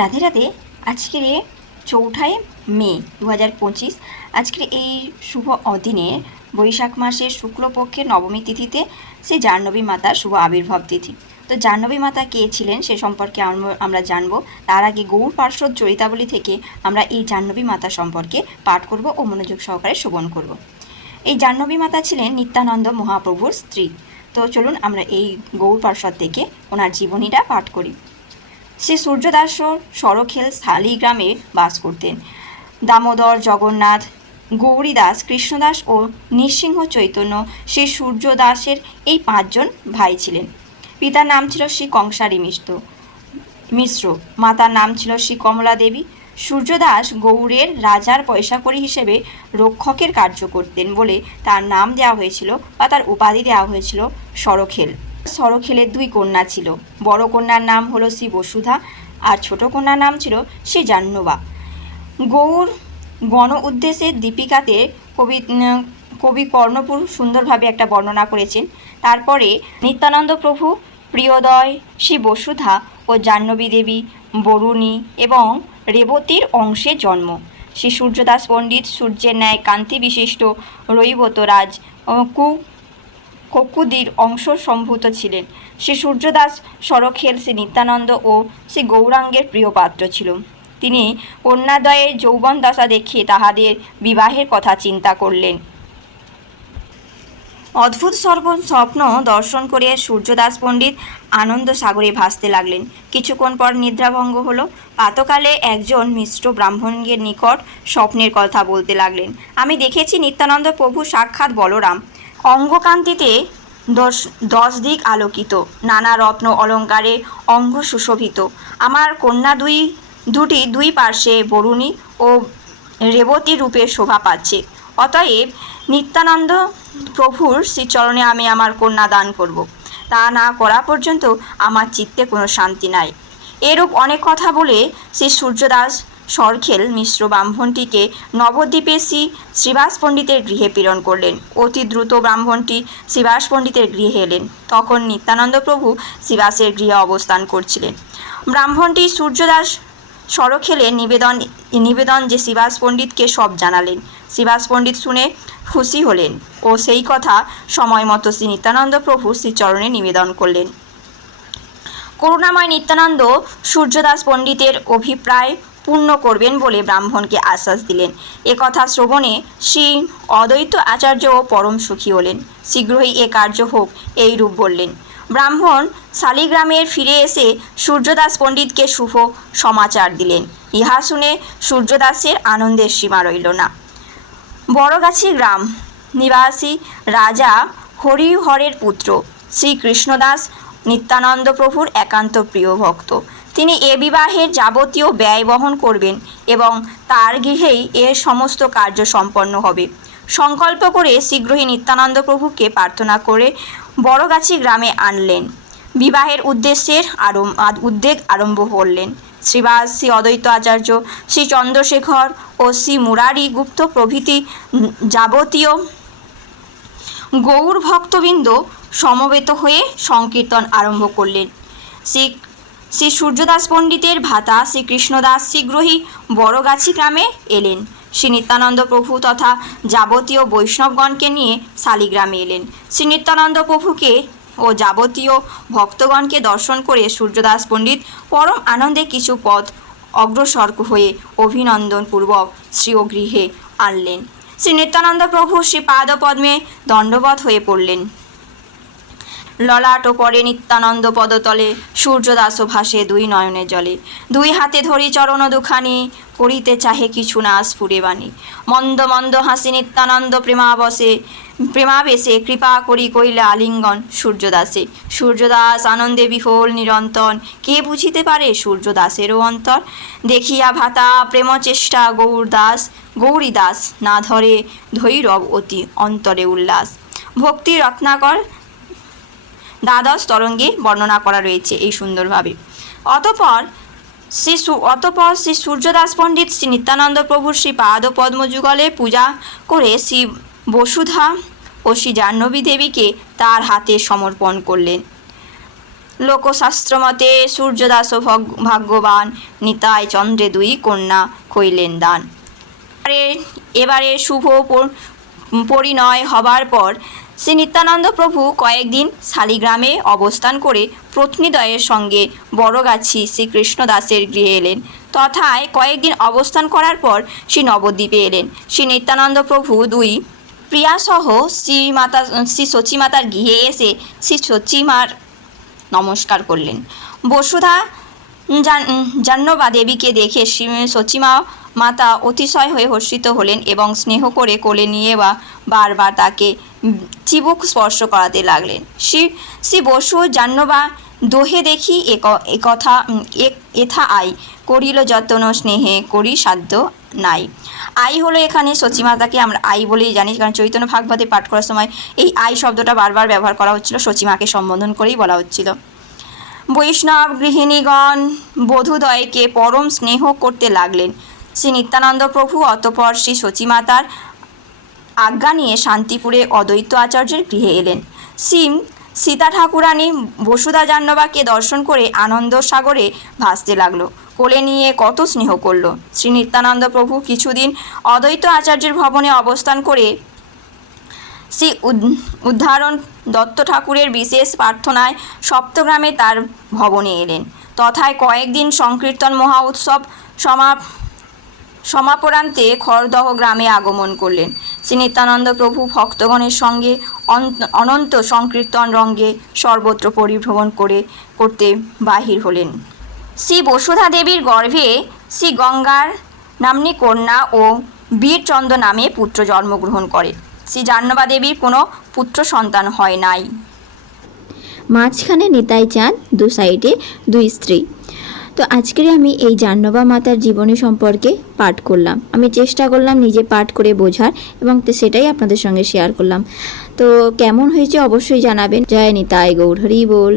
রাধে রাধে। আজকের 4 মে 2025, আজকের এই শুভ অদিনে বৈশাখ মাসের শুক্লপক্ষের নবমী তিথিতে শ্রী জাহ্নবী মাতার শুভ আবির্ভাব তিথি। তো জাহ্নবী মাতা কে ছিলেন সে সম্পর্কে আমরা জানবো। তার আগে গৌর পার্শ্বদ চরিতাবলী থেকে আমরা এই জাহ্নবী মাতা সম্পর্কে পাঠ করব ও মনোযোগ সহকারে শ্রবণ করব। এই জাহ্নবী মাতা ছিলেন নিত্যানন্দ মহাপ্রভুর স্ত্রী। তো চলুন আমরা এই গৌর পার্শ্বদ থেকে ওনার জীবনীটা পাঠ করি। শ্রী সূর্যদাসও সরখেল শালিগ্রামে বাস করতেন। দামোদর, জগন্নাথ, গৌরীদাস, কৃষ্ণদাস ও নৃসিংহ চৈতন্য শ্রী সূর্যদাসের এই 5 জন ভাই ছিলেন। পিতার নাম ছিল শ্রী কংসারী মিশ্র, মাতার নাম ছিল শ্রী কমলা দেবী। সূর্যদাস গৌড়ের রাজার পয়সাকড়ি হিসেবে রক্ষকের কার্য করতেন বলে তার নাম দেওয়া হয়েছিল বা তার উপাধি দেওয়া হয়েছিল সরখেল। সরখেলের 2 কন্যা ছিল। বড় কন্যার নাম হলো শ্রী বসুধা আর ছোট কন্যার নাম ছিল শ্রী জাহ্নবা। গৌর গণ উদ্দেশ্যের দীপিকাতে কবি কর্ণপুর সুন্দরভাবে একটা বর্ণনা করেছেন। তারপরে নিত্যানন্দ প্রভু, প্রিয়োদয়, শ্রী বসুধা ও জাহ্নবী দেবী, বরুণী এবং রেবতীর অংশে জন্ম। শ্রী সূর্যদাস পণ্ডিত সূর্যের ন্যায় কান্তি বিশিষ্ট রৈবতরাজ ককুদির অংশ সম্ভূত ছিলেন। শ্রী সূর্যদাস সরখেল শ্রী নিত্যানন্দ ও শ্রী গৌরাঙ্গের প্রিয় পাত্র ছিল। তিনি কন্যাদ্বয়ের যৌবন দশা দেখিয়ে তাহাদের বিবাহের কথা চিন্তা করলেন। অদ্ভুত স্বপ্ন দর্শন করে সূর্যদাস পণ্ডিত আনন্দ সাগরে ভাসতে লাগলেন। কিছুক্ষণ পর নিদ্রাভঙ্গ হলো। প্রাতকালে একজন মিশ্র ব্রাহ্মণের নিকট স্বপ্নের কথা বলতে লাগলেন। আমি দেখেছি নিত্যানন্দ প্রভু সাক্ষাৎ বলরাম, অঙ্গকান্তিতে 10 দিক আলোকিত, নানা রত্ন অলঙ্কারে অঙ্গ সুশোভিত। আমার কন্যা দুটি 2 পার্শ্বে বরুণী ও রেবতী রূপে শোভা পাচ্ছে। অতএব নিত্যানন্দ প্রভুর শ্রীচরণে আমি আমার কন্যা দান করব। তা না করা পর্যন্ত আমার চিত্তে কোনো শান্তি নাই। এরূপ অনেক কথা বলে শ্রী সূর্যদাস সরখেল মিশ্র ব্রাহ্মণটিকে নবদ্বীপে শ্রীবাস পণ্ডিতের গৃহে প্রেরণ করলেন। অতি দ্রুত ব্রাহ্মণটি শ্রীবাস পণ্ডিতের গৃহে এলেন। তখন নিত্যানন্দ প্রভু শ্রীবাসের গৃহে অবস্থান করছিলেন। ব্রাহ্মণটি সূর্যদাস সরখেলের নিবেদন যে শ্রীবাস পণ্ডিতকে সব জানালেন। শ্রীবাস পণ্ডিত শুনে খুশি হলেন ও সেই কথা সময় মতো শ্রী নিত্যানন্দ প্রভু শ্রীচরণে নিবেদন করলেন। করুণাময় নিত্যানন্দ সূর্যদাস পণ্ডিতের অভিপ্রায় পূর্ণ করবেন বলে ব্রাহ্মণকে আশ্বাস দিলেন। কথা শ্রবণে শ্রী অদ্বৈত আচার্যও পরম সুখী হলেন। শীঘ্রই এ কার্য হোক এই রূপ বললেন। ব্রাহ্মণ শালিগ্রামের ফিরে এসে সূর্যদাস পণ্ডিতকে শুভ সমাচার দিলেন। ইহা শুনে সূর্যদাসের আনন্দের সীমা রইল না। বড়গাছি গ্রাম নিবাসী রাজা হরিহরের পুত্র শ্রীকৃষ্ণদাস নিত্যানন্দ প্রভুর একান্ত প্রিয় ভক্ত। তিনি এ বিবাহের যাবতীয় ব্যয় বহন করবেন এবং তার গৃহেই এর সমস্ত কার্য সম্পন্ন হবে। সংকল্প করে শীঘ্রই নিত্যানন্দ প্রভুকে প্রার্থনা করে বড়গাছি গ্রামে আনলেন। বিবাহের উদ্যোগ আরম্ভ করলেন। শ্রীবাস, শ্রী অদ্বৈত আচার্য, শ্রী চন্দ্রশেখর ও শ্রী মুরারি গুপ্ত প্রভৃতি যাবতীয় গৌর ভক্তবৃন্দ সমবেত হয়ে সংকীর্তন আরম্ভ করলেন। শ্রী সূর্যদাস পণ্ডিতের ভ্রাতা শ্রী কৃষ্ণদাস শীঘ্রই বড়গাছি গ্রামে এলেন। শ্রী নিত্যানন্দ প্রভু তথা যাবতীয় বৈষ্ণবগণকে নিয়ে শালিগ্রামে এলেন। শ্রী নিত্যানন্দ প্রভুকে ও যাবতীয় ভক্তগণকে দর্শন করে সূর্যদাস পণ্ডিত পরম আনন্দে কিছু পথ অগ্রসর হয়ে অভিনন্দনপূর্বক শ্রীগৃহে আনলেন। শ্রী নিত্যানন্দ প্রভু শ্রী পাদপদ্মে দণ্ডবৎ হয়ে পড়লেন। ললাট ও পরে নিত্যানন্দ পদতলে সূর্যদাসও ভাসে 2 নয়নের জলে। 2 হাতে ধরি চরণ দুখানি, করিতে চাহে কিছু না স্ফুরে বাণী। মন্দ মন্দ হাসি নিত্যানন্দ প্রেমাবেশে কৃপা করি কইলে আলিঙ্গন সূর্যদাসে। সূর্যদাস আনন্দে বিফল নিরন্তর, কে বুঝিতে পারে সূর্যদাসেরও অন্তর। দেখিয়া ভাতা প্রেম চেষ্টা গৌরীদাস, না ধরে ধৈরব অতি অন্তরে উল্লাস। ভক্তি রত্নাকর 12 তরঙ্গে বর্ণনা করা রয়েছে এই সুন্দরভাবে। অতঃপর শ্রী সূর্যদাস পণ্ডিত শ্রী নিত্যানন্দ প্রভুর শ্রী পাদ পদ্মযুগলে পূজা করে শ্রী বসুধা ও শ্রী জাহ্নবী দেবীকে তার হাতে সমর্পণ করলেন। লোকশাস্ত্র মতে সূর্যদাস ভাগ্যবান, নিতাই চন্দ্রে দুই কন্যা কইলেন দান। এবারে শুভ পরিণয় হবার পর শ্রী নিত্যানন্দ প্রভু কয়েকদিন শালিগ্রামে অবস্থান করে পত্নীদ্বয়ের সঙ্গে বড়গাছি শ্রীকৃষ্ণদাসের গৃহে এলেন। তথায় কয়েকদিন অবস্থান করার পর শ্রী নবদ্বীপে এলেন। শ্রী নিত্যানন্দ প্রভু দুই প্রিয়াসহ শ্রী সচিমাতার গৃহে এসে শ্রী সচিমার নমস্কার করলেন। বসুধা জাহ্নবা দেবীকে দেখে সচিমা মাতা অতিশয় হয়ে হর্ষিত হলেন এবং স্নেহ করে কোলে নিয়ে বারবার তাকে চিবুক স্পর্শ করাতে লাগলেন। শ্রী বসু জাহ্নবা দোহে দেখি এথা আই করিল যতন স্নেহে করি সাধ্য নাই। আই হলো এখানে সচিমাতাকে আমরা আই বলেই জানি, কারণ চৈতন্য ভাগবতে পাঠ করার সময় এই আই শব্দটা বারবার ব্যবহার করা হচ্ছিল, সচিমাকে সম্বোধন করেই বলা হচ্ছিল। বৈষ্ণব গৃহিণীগণ বধূদ্বয়কে পরম স্নেহ করতে লাগলেন। শ্রী নিত্যানন্দ প্রভু অতঃপর শ্রী সচিমাতার আজ্ঞা নিয়ে শান্তিপুরে অদ্বৈত আচার্যের গৃহে এলেন। সীতা ঠাকুরানী বসুধা জাহ্নবাকে দর্শন করে আনন্দ সাগরে ভাসতে লাগলো, কোলে নিয়ে কত স্নেহ করল। শ্রী নিত্যানন্দ প্রভু কিছুদিন অদ্বৈত আচার্যের ভবনে অবস্থান করে শ্রী উদ্ধারণ দত্ত ঠাকুরের বিশেষ প্রার্থনায় সপ্তগ্রামে তার ভবনে এলেন। তথায় কয়েকদিন সংকীর্তন মহা উৎসব সমাপরান্তে খড়দহ গ্রামে আগমন করলেন। শ্রী নিত্যানন্দ প্রভু ভক্তগণের সঙ্গে অনন্ত সংকীর্তন রঙ্গে সর্বত্র পরিভ্রমণ করতে বাহির হলেন। শ্রী বসুধা দেবীর গর্ভে শ্রী গঙ্গার নাম্নী কন্যা ও বীরচন্দ্র নামে পুত্র জন্মগ্রহণ করে। শ্রী জাহ্নবা দেবীর কোনো পুত্র সন্তান হয় নাই। মাঝখানে নিতাই চাঁদ, দু সাইডে দুই স্ত্রী। তো আজকের আমি এই জাহ্নবা মাতার জীবনী সম্পর্কে পাঠ করলাম। আমি চেষ্টা করলাম নিজে পাঠ করে বোঝার এবং সেটাই আপনাদের সঙ্গে শেয়ার করলাম। তো কেমন হয়েছে অবশ্যই জানাবেন। জয় নিতাই গৌর, হরি বল।